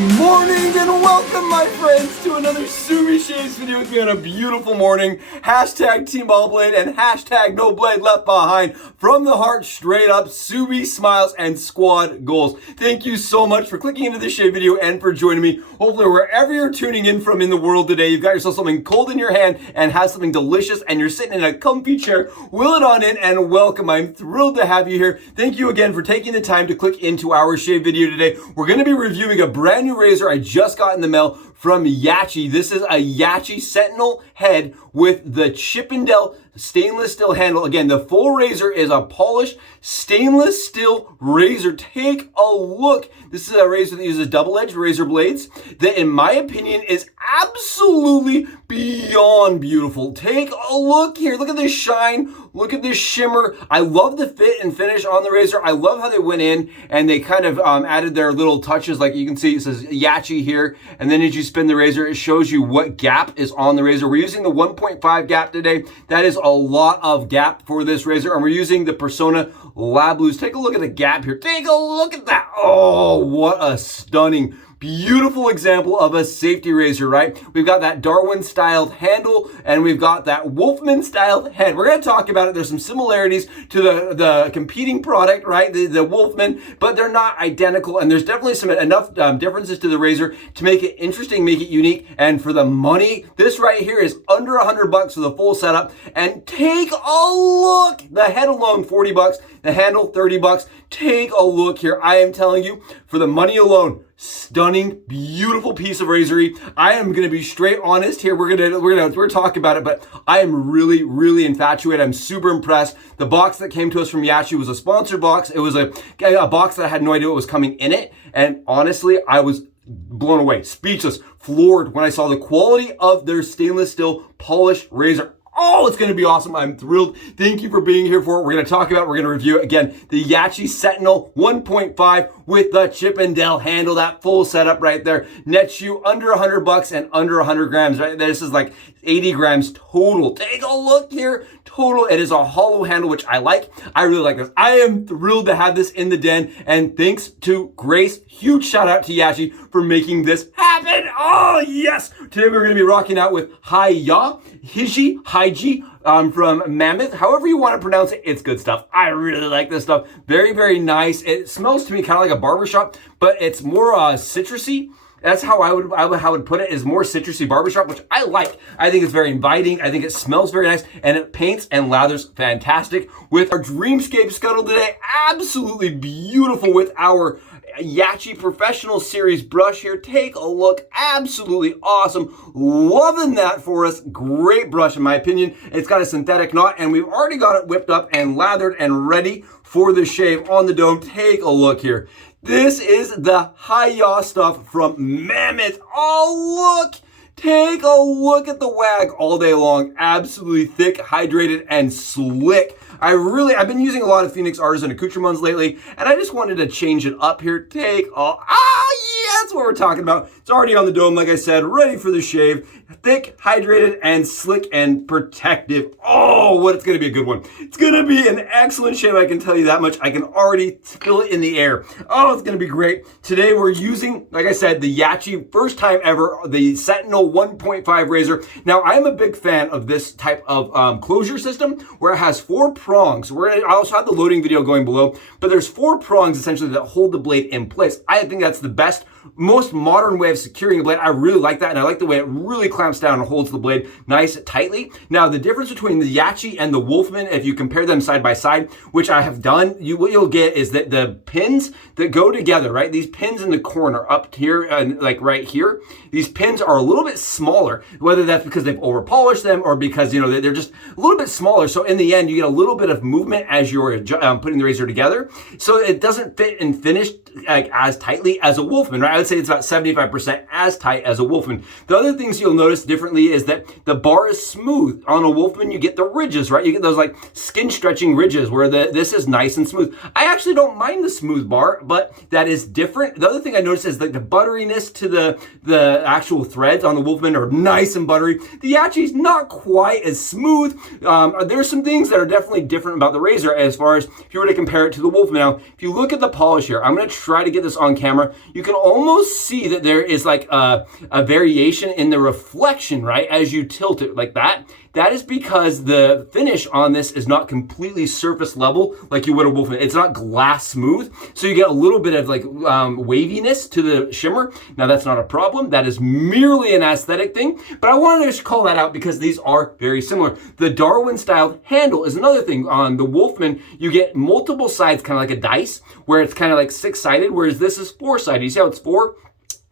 Morning and welcome, my friends, to another ACCOUTREMENTS video with me on a beautiful morning. Hashtag Team Ball Blade and hashtag No Blade Left Behind. From the heart, straight up, Subi smiles and squad goals. Thank you so much for clicking into this shave video and for joining me. Hopefully, wherever you're tuning in from in the world today, you've got yourself something cold in your hand and has something delicious, and you're sitting in a comfy chair. Wheel it on in and welcome. I'm thrilled to have you here. Thank you again for taking the time to click into our shave video today. We're going to be reviewing a brand new razor I just got in the mail from Yaqi. This is a Yaqi Sentinel head with the Chippendale stainless steel handle. Again, the full razor is a polished stainless steel razor. Take a look. This is a razor that uses double-edged razor blades that, in my opinion, is absolutely beyond beautiful. Take a look here. Look at this shine. Look at this shimmer. I love the fit and finish on the razor. I love how they went in and they kind of added their little touches. Like you can see, it says Yaqi here. And then as you spin the razor, it shows you what gap is on the razor. We're using the 1.5 gap today. That is a lot of gap for this razor. And we're using the Personna Lab Blues. Take a look at the gap here. Take a look at that. Oh, what a stunning, beautiful example of a safety razor, right? We've got that Darwin styled handle and we've got that Wolfman styled head. We're going to talk about it. There's some similarities to the competing product, right? The Wolfman, but they're not identical. And there's definitely some enough differences to the razor to make it interesting, make it unique. And for the money, this right here is under $100 for the full setup. And take a look. The head alone, $40. The handle, $30. Take a look here. I am telling you, for the money alone, stunning, beautiful piece of razory. I am going to be straight honest here. We're gonna talk about it, but I am really infatuated. I'm super impressed. The box that came to us from Yaqi was a sponsored box. It was a box that I had no idea what was coming in it, and honestly, I was blown away, speechless, floored when I saw the quality of their stainless steel polished razor. Oh, it's going to be awesome. I'm thrilled. Thank you for being here for it. We're going to talk about, we're going to review it again, the Yaqi Sentinel 1.5 with the Chippendale handle. That full setup right there nets you under $100 and under 100 grams, right? This is like 80 grams total. Take a look here. Total. It is a hollow handle, which I like. I really like this. I am thrilled to have this in the den, and thanks to Grace, huge shout out to Yaqi for making this happen. Oh, yes. Today we're going to be rocking out with Hyggie from Mammoth. However you want to pronounce it, it's good stuff. I really like this stuff. Very nice. It smells to me kind of like a barbershop, but it's more citrusy. That's how I would put it, is more citrusy barbershop, which I like. I think it's very inviting. I think it smells very nice, and it paints and lathers fantastic. With our Dreamscape scuttle today, absolutely beautiful with our Yaqi Professional Series brush here. Take a look. Absolutely awesome. Loving that for us. Great brush in my opinion. It's got a synthetic knot, and we've already got it whipped up and lathered and ready for the shave on the dome. Take a look here. This is the Hyggie stuff from Mammoth. Oh, look. Take a look at the wag all day long. Absolutely thick, hydrated, and slick. I've been using a lot of Phoenix Artisan accoutrements lately, and I just wanted to change it up here. Take a, yeah, that's what we're talking about. It's already on the dome, like I said, ready for the shave. Thick, hydrated, and slick, and protective. Oh, what it's going to be a good one. It's going to be an excellent shave, I can tell you that much. I can already feel it in the air. Oh, it's going to be great. Today we're using, like I said, the Yaqi, first time ever, the Sentinel 1.5 razor. Now, I am a big fan of this type of closure system where it has 4 prongs. I also have the loading video going below, but there's 4 prongs essentially that hold the blade in place. I think that's the best, most modern way of securing a blade. I really like that, and I like the way it really clamps down and holds the blade nice tightly. Now, the difference between the Yaqi and the Wolfman, if you compare them side by side, which I have done, what you'll get is that the pins that go together, right? These pins in the corner up here, like right here, these pins are a little bit smaller, whether that's because they've over polished them or because, you know, they're just a little bit smaller. So in the end, you get a little bit of movement as you're putting the razor together. So it doesn't fit and finish like as tightly as a Wolfman, right? I would say it's about 75% as tight as a Wolfman. The other things you'll notice differently is that the bar is smooth. On a Wolfman, you get the ridges, right? You get those like skin stretching ridges where this is nice and smooth. I actually don't mind the smooth bar, but that is different. The other thing I noticed is that the butteriness to the actual threads on the Wolfman are nice and buttery. The Yaqi's not quite as smooth. There's some things that are definitely different about the razor as far as if you were to compare it to the Wolfman. Now, if you look at the polish here, I'm going to try to get this on camera. You can almost see that there is like a variation in the reflection, right? As you tilt it like that. That is because the finish on this is not completely surface level like you would a Wolfman. It's not glass smooth. So you get a little bit of like waviness to the shimmer. Now that's not a problem. That is merely an aesthetic thing. But I wanted to just call that out because these are very similar. The Darwin style handle is another thing. On the Wolfman, you get multiple sides, kind of like a dice, where it's kind of like 6-sided, whereas this is 4-sided. You see how it's 4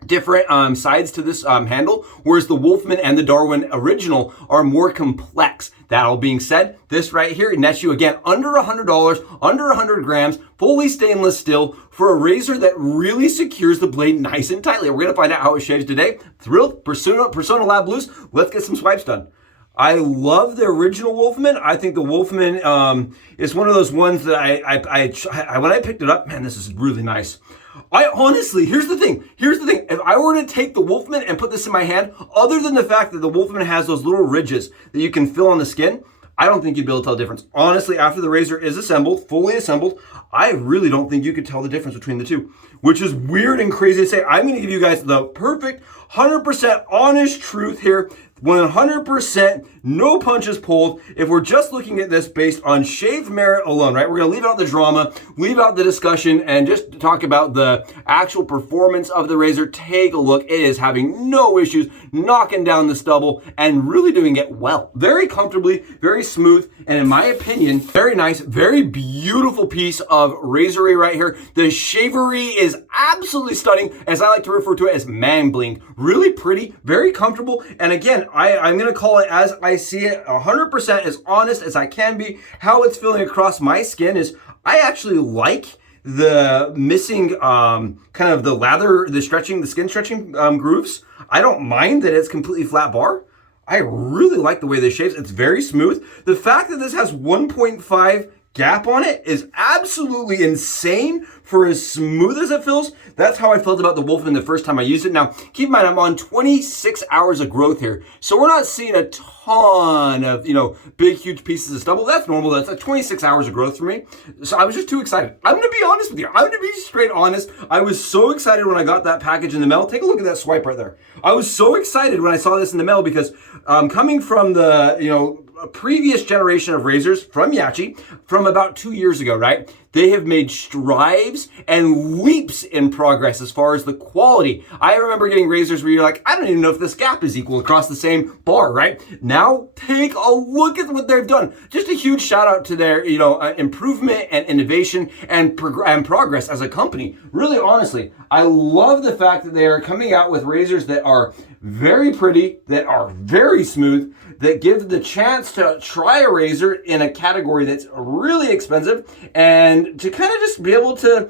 different sides to this handle, whereas the Wolfman and the Darwin original are more complex. That all being said, this right here nets you again under $100, under 100 grams, fully stainless steel for a razor that really secures the blade nice and tightly. We're gonna find out how it shaves today. Thrilled, Personna Lab Blues. Let's get some swipes done. I love the original Wolfman. I think the Wolfman is one of those ones that I when I picked it up, man, this is really nice. I honestly, here's the thing. If I were to take the Wolfman and put this in my hand, other than the fact that the Wolfman has those little ridges that you can feel on the skin, I don't think you'd be able to tell the difference. Honestly, after the razor is assembled, fully assembled, I really don't think you could tell the difference between the two, which is weird and crazy to say. I'm going to give you guys the perfect 100% honest truth here. 100% no punches pulled. If we're just looking at this based on shave merit alone, right? We're gonna leave out the drama, leave out the discussion, and just talk about the actual performance of the razor. Take a look. It is having no issues, knocking down the stubble, and really doing it well. Very comfortably, very smooth, and in my opinion, very nice, very beautiful piece of razory right here. The shavery is absolutely stunning, as I like to refer to it as man bling. Really pretty, very comfortable, and again, I'm going to call it as I see it, 100% as honest as I can be. How it's feeling across my skin is I actually like the missing kind of the lather, the skin stretching grooves. I don't mind that it's completely flat bar. I really like the way this shaves. It's very smooth. The fact that this has 1.5 gap on it is absolutely insane for as smooth as it feels. That's how I felt about the Wolfman the first time I used it. Now, keep in mind, I'm on 26 hours of growth here. So we're not seeing a ton of, big, huge pieces of stubble. That's normal. That's like 26 hours of growth for me. So I was just too excited. I'm going to be honest with you. I'm going to be straight honest. I was so excited when I got that package in the mail. Take a look at that swipe right there. I was so excited when I saw this in the mail because coming from the, a previous generation of razors from Yaqi from about 2 years ago, right? They have made strides and leaps in progress as far as the quality. I remember getting razors where you're like, I don't even know if this gap is equal across the same bar, right? Now, take a look at what they've done. Just a huge shout out to their, improvement and innovation and progress as a company. Really, honestly, I love the fact that they are coming out with razors that are very pretty, that are very smooth, that give the chance to try a razor in a category that's really expensive and to kind of just be able to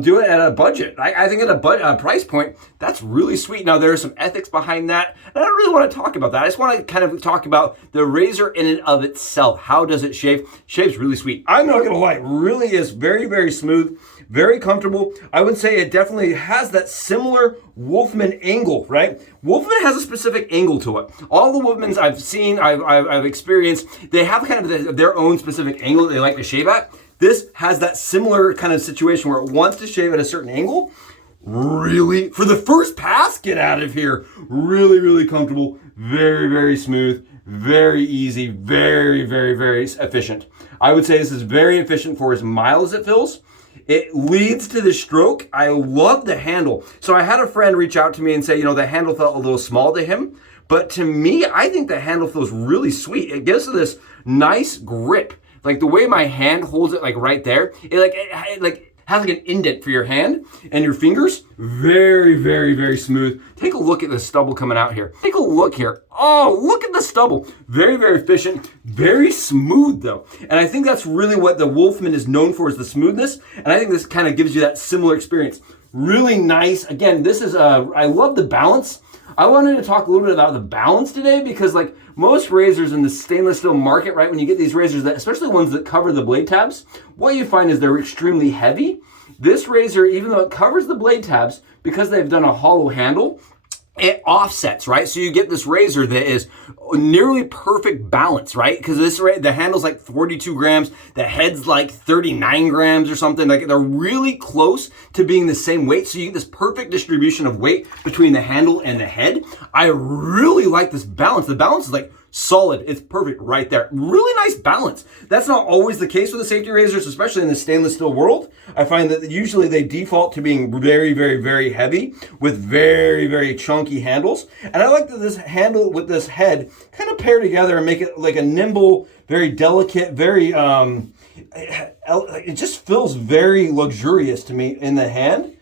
do it at a budget. I think at a price point, that's really sweet. Now, there's some ethics behind that, and I don't really want to talk about that. I just want to kind of talk about the razor in and of itself. How does it shave? Shaves really sweet. I'm not going to lie. It really is very, very smooth, very comfortable. I would say it definitely has that similar Wolfman angle, right? Wolfman has a specific angle to it. All the Wolfmans I've seen, I've experienced, they have kind of their own specific angle that they like to shave at. This has that similar kind of situation where it wants to shave at a certain angle. Really, for the first pass, get out of here. Really, really comfortable, very, very smooth, very easy, very, very, very efficient. I would say this is very efficient for as mild as it feels. It leads to the stroke. I love the handle. So I had a friend reach out to me and say, the handle felt a little small to him. But to me, I think the handle feels really sweet. It gives it this nice grip. Like the way my hand holds it like right there, it has like an indent for your hand and your fingers. Very, very, very smooth. Take a look at the stubble coming out here. Take a look here. Oh, look at the stubble. Very, very efficient. Very smooth though. And I think that's really what the Wolfman is known for, is the smoothness. And I think this kind of gives you that similar experience. Really nice. Again, this is, I love the balance. I wanted to talk a little bit about the balance today because like most razors in the stainless steel market, right, when you get these razors, that, especially ones that cover the blade tabs, what you find is they're extremely heavy. This razor, even though it covers the blade tabs, because they've done a hollow handle, it offsets, right? So you get this razor that is nearly perfect balance, right? Because the handle's like 42 grams, the head's like 39 grams or something. Like they're really close to being the same weight. So you get this perfect distribution of weight between the handle and the head. I really like this balance. The balance is like solid. It's perfect right there. Really nice balance. That's not always the case with the safety razors, especially in the stainless steel world. I find that usually they default to being very, very, very heavy with very, very chunky handles. And I like that this handle with this head kind of pair together and make it like a nimble, very delicate, very, it just feels very luxurious to me in the hand.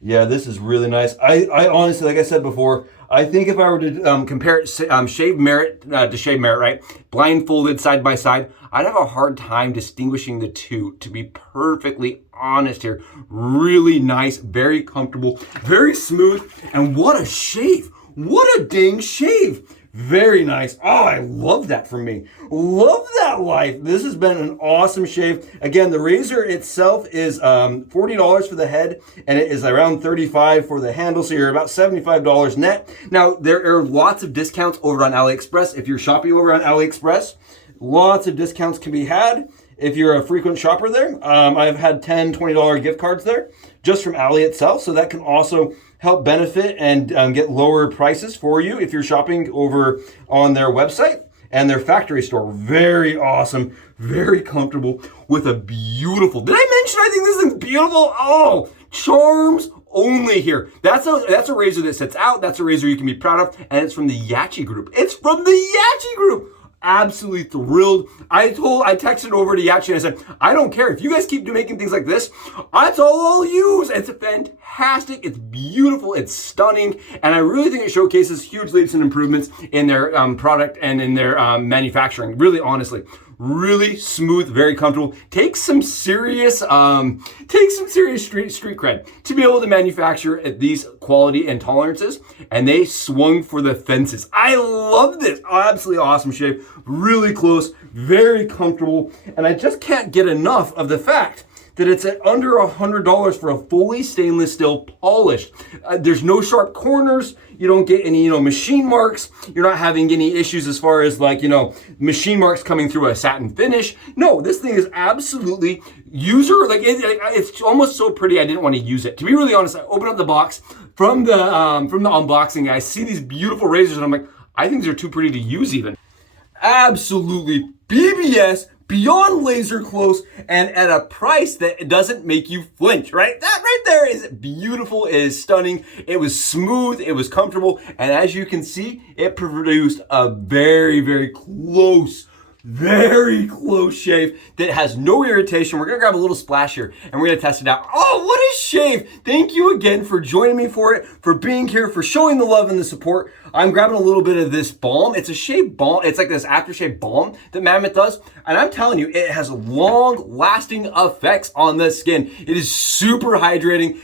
Yeah, this is really nice. I honestly, like I said before, I think if I were to compare Shave Merit to Shave Merit, right, blindfolded side by side, I'd have a hard time distinguishing the two, to be perfectly honest here. Really nice, very comfortable, very smooth, and what a shave. What a dang shave. Very nice. Oh, I love that for me. Love that life. This has been an awesome shave. Again, the razor itself is $40 for the head, and it is around $35 for the handle, so you're about $75 net. Now, there are lots of discounts over on AliExpress. If you're shopping over on AliExpress, lots of discounts can be had. If you're a frequent shopper there, I've had $10, $20 gift cards there just from Ali itself, so that can also help benefit and get lower prices for you if you're shopping over on their website and their factory store. Very awesome, very comfortable with a beautiful, did I mention I think this thing's beautiful? Oh, charms only here. That's a razor that sets out. That's a razor you can be proud of, and it's from the Yaqi group. It's from the Yaqi group. Absolutely thrilled. I texted over to Yaqi and I said, I don't care if you guys keep making things like this, that's all I'll use. It's fantastic. It's beautiful. It's stunning. And I really think it showcases huge leaps and improvements in their product and in their manufacturing. Really, honestly. Really smooth, very comfortable. Takes some serious street cred to be able to manufacture at these quality and tolerances, and they swung for the fences. I love this. Absolutely awesome shave. Really close, very comfortable, and I just can't get enough of the fact that it's at under $100 for a fully stainless steel polished. There's no sharp corners. You don't get any, machine marks. You're not having any issues as far as machine marks coming through a satin finish. No, this thing is absolutely it's almost so pretty I didn't want to use it. To be really honest, I opened up the box from the unboxing. I see these beautiful razors and I'm like, I think they're too pretty to use even. Absolutely BBS. Beyond laser close, and at a price that doesn't make you flinch, right? That right there is beautiful, it is stunning, it was smooth, it was comfortable, and as you can see, it produced a very, very close shave that has no irritation. We're gonna grab a little splash here and we're gonna test it out. Oh, what a shave! Thank you again for joining me for it, for being here, for showing the love and the support. I'm grabbing a little bit of this balm. It's a shave balm. It's like this aftershave balm that Mammoth does. And I'm telling you, it has long-lasting effects on the skin. It is super hydrating.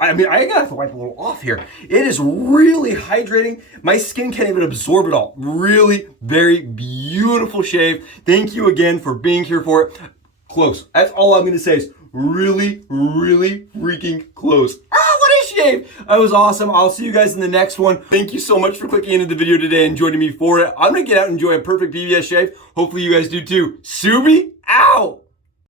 I gotta have to wipe a little off here. It is really hydrating. My skin can't even absorb it all. Really, very beautiful shave. Thank you again for being here for it. Close. That's all I'm gonna say is really, really freaking close. What a shave! That was awesome. I'll see you guys in the next one. Thank you so much for clicking into the video today and joining me for it. I'm gonna get out and enjoy a perfect BBS shave. Hopefully you guys do too. Subi out!